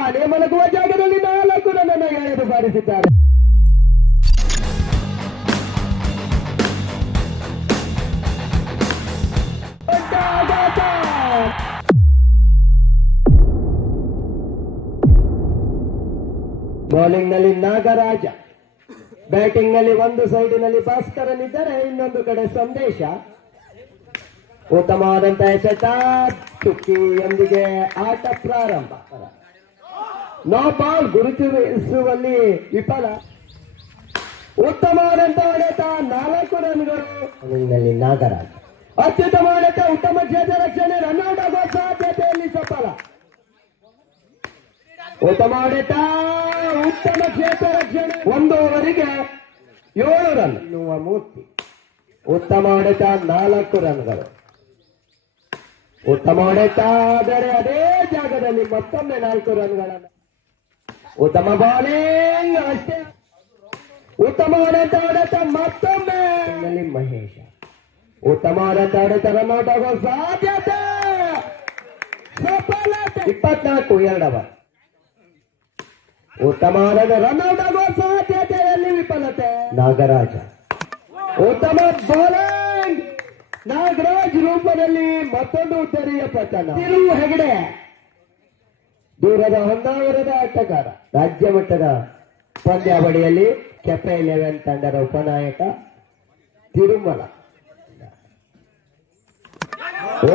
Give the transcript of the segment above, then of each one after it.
ಆನೆ ಮಲಗುವ ಜಾಗದಲ್ಲಿ 4 ರನ್ನನ್ನು ಎಳೆದು ಬಾರಿಸಿದ್ದಾರೆ. ಬೌಲಿಂಗ್ ನಲ್ಲಿ ನಾಗರಾಜ, ಬ್ಯಾಟಿಂಗ್ ನಲ್ಲಿ ಒಂದು ಸೈಡಿನಲ್ಲಿ ಭಾಸ್ಕರನಿದ್ದರೆ ಇನ್ನೊಂದು ಕಡೆ ಸಂದೇಶ. ಉತ್ತಮವಾದಂತಹ ಎಸೆತ, ಚುಕ್ಕಿಯೊಂದಿಗೆ ಆಟ ಪ್ರಾರಂಭ. ನೋ ಬಾಲ್ ಗುರುತಿಸುವಲ್ಲಿ ವಿಫಲ. ಉತ್ತಮವಾದಂತಹ ಹೊಡೆತ, 4 ರನ್ಗಳು. ನಲ್ಲಿ ನಾಗರಾಜ ಅತ್ಯುತ್ತಮ ಹೊಡೆತ, ಉತ್ತಮ ಕ್ಷೇತ್ರ ರಕ್ಷಣೆ, ರನ್ಔಟ್ ಆಗುವ ಸಾಧ್ಯತೆಯಲ್ಲಿ ಸಫಲ. ಉತ್ತಮ ಹೊಡೆತ, ಉತ್ತಮ ಕ್ಷೇತ್ರ ರಕ್ಷಣೆ. 1 ಓವರಿಗೆ 7 ರನ್ ಎನ್ನುವ ಮೂರ್ತಿ. ಉತ್ತಮ ಹೊಡೆತ, 4 ರನ್ಗಳು. ಉತ್ತಮ ಹೊಡೆತ, ಆದರೆ ಅದೇ ಜಾಗದಲ್ಲಿ ಮತ್ತೊಮ್ಮೆ 4 ರನ್ಗಳನ್ನು. ಉತ್ತಮ ಬಾಲಿಂಗ್, ಅಷ್ಟೇ. ಉತ್ತಮ ಹೊಡೆತ, ಮತ್ತೊಮ್ಮೆ ಮಹೇಶ. ಉತ್ತಮ ಹೊಡೆತ, ರನ್ಔಟ್ ಆಗುವ ಸಾಧ್ಯತೆ ಸಫಲತೆ. 24 2 ಉತ್ತಮ ರನ್ಔಟ್ ಆಗುವ ಸಾಧ್ಯತೆಯಲ್ಲಿ ವಿಫಲತೆ. ನಾಗರಾಜ ಉತ್ತಮ ಬೌಲಿಂಗ್, ನಾಗರಾಜ್ ರೂಪದಲ್ಲಿ ಮತ್ತೊಂದು ಉತ್ತರೀಯ ಪತನ. ತಿರುವು ಹೆಗಡೆ ದೂರದ ಹೊನ್ನಾವರದ ಆಟಗಾರ, ರಾಜ್ಯ ಮಟ್ಟದ ಪಂದ್ಯಾವಳಿಯಲ್ಲಿ ಕೆಪೆ 11 ತಂಡದ ಉಪನಾಯಕ ತಿರುಮಲ.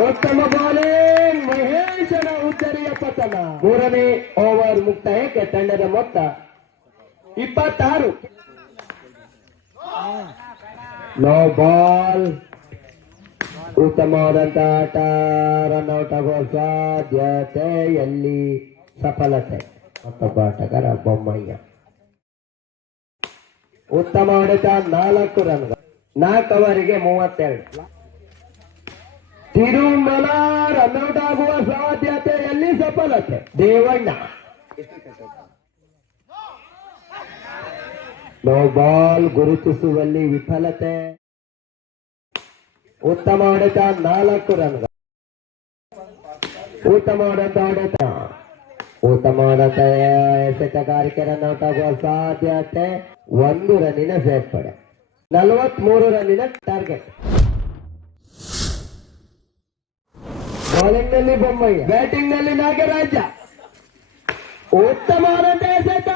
ಉತ್ತಮ ಬೌಲಿಂಗ್, ಮಹೇಶನ ಉತ್ತರೀಯ ಪತನ. 3ನೇ ಓವರ್ ಮುಕ್ತಾಯಕ್ಕೆ ತಂಡದ ಮೊತ್ತ 26. No ball. ಉತ್ತಮವಾದಂತಹ ಆಟ, ರನ್ಔಟ್ ಆಗುವ ಸಾಧ್ಯತೆಯಲ್ಲಿ ಸಫಲತೆ. ಮತ್ತೊಬ್ಬ ಆಟಗಾರ ಬೊಮ್ಮಯ್ಯ. ಉತ್ತಮ ಹೊಡೆತ, 4 ರನ್ಗಳು. 4 ಓವರಿಗೆ 32. ತಿರುಮಲ ರನ್ಔಟ್ ಆಗುವ ಸಾಧ್ಯತೆಯಲ್ಲಿ ಸಫಲತೆ. ದೇವಣ್ಣ ನೋ ಬಾಲ್ ಗುರುತಿಸುವಲ್ಲಿ ವಿಫಲತೆ. ಉತ್ತಮ ಹೊಡೆತ, 4 ರನ್ಗಳು. ಉತ್ತಮವಾದ ಎಸೆತಗಾರಿಕೆ, ರನ್ಔಟ್ ಆಗುವ ಸಾಧ್ಯತೆ. 1 ರನ್ನಿನ ಸೇರ್ಪಡೆ. 43 ರನ್ನಿನ ಟಾರ್ಗೆಟ್. ಬೌಲಿಂಗ್ ನಲ್ಲಿ ಬೊಮ್ಮಯ್ಯ, ಬ್ಯಾಟಿಂಗ್ ನಲ್ಲಿ ನಾಗರಾಜ. ಉತ್ತಮವಾದಂತಹ ಎಸೆತ,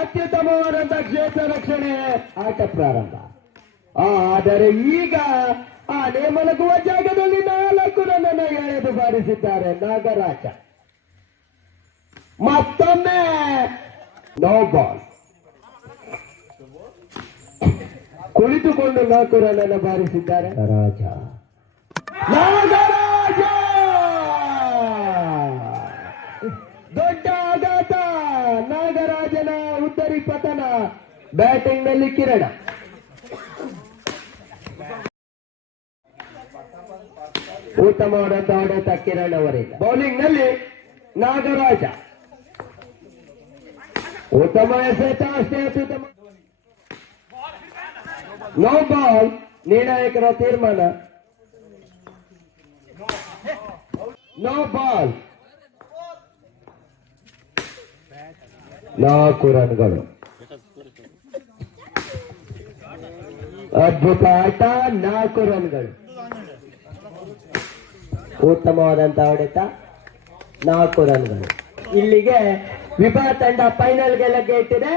ಅತ್ಯುತ್ತಮವಾದಂತಹ ಕ್ಷೇತ್ರ ರಕ್ಷಣೆ. ಆಟ ಪ್ರಾರಂಭ. ಆದರೆ ಈಗ ಆನೆ ಮಲಗುವ ಜಾಗದಲ್ಲಿ 4 ರನ್ನನ್ನು ಎಳೆದು ಬಾರಿಸಿದ್ದಾರೆ ನಾಗರಾಜ. ಮತ್ತೊಮ್ಮೆ ನೋ ಬಾಲ್. ಕುಳಿತುಕೊಂಡು 4 ರನ್ನನ್ನು ಬಾರಿಸಿದ್ದಾರೆ ನಾಗರಾಜ. ದೊಡ್ಡ ಆಘಾತ, ನಾಗರಾಜನ ಉತ್ತರಿ ಪತನ. ಬ್ಯಾಟಿಂಗ್ ನಲ್ಲಿ ಕಿರಣ. ಉತ್ತಮವಾದಂತಹ ಹೊಡೆತ ಕಿರಣ್ ಅವರಿಂದ. ಬೌಲಿಂಗ್ ನಲ್ಲಿ ನಾಗರಾಜ. ಉತ್ತಮ ಎಸೆತ, ಅಷ್ಟೇ ಅತ್ಯುತ್ತಮ. No ball. ನಿರ್ಣಾಯಕರ ತೀರ್ಮಾನ, ನೋ ಬಾಲ್. 4 ರನ್ಗಳು. ಅದ್ಭುತ ಆಟ, 4 ರನ್ಗಳು. ಉತ್ತಮವಾದಂತಹ ಹೊಡೆತ, 4 ರನ್ಗಳು. ಇಲ್ಲಿಗೆ ವಿಭಾ ತಂಡ ಫೈನಲ್ಗೆ ಲಗ್ಗೆ ಇಟ್ಟಿದೆ.